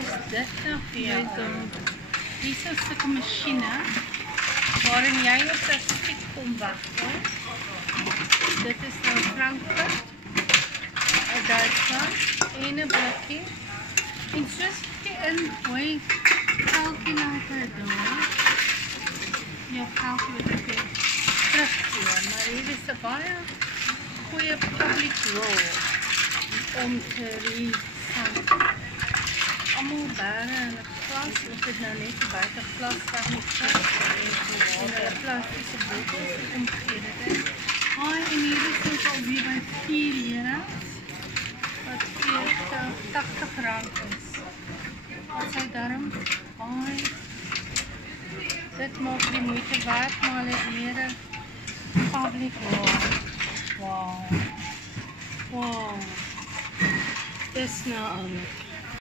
is dit nou vir jou doen? Hier is sulke masjiene waarin jy op plastiek kom wagtel. Dit is nou Frankfurt, Duitsland en 'n blikkie. En soos jy in mooi kalkulator doen, jou kalkulator teruggee. Maar hier is 'n baie goeie public role om te recycle. Allemaal baren en 'n glas, of dit nou net buite glas weg moet sit, en 'n plastische bottels omgegee het. En hier is ons alweer by 4 euro's, wat R80 is. Wat sy daarom, dit maak die moeite werd, maar hulle het meer 'n public role. Wow. Dis nou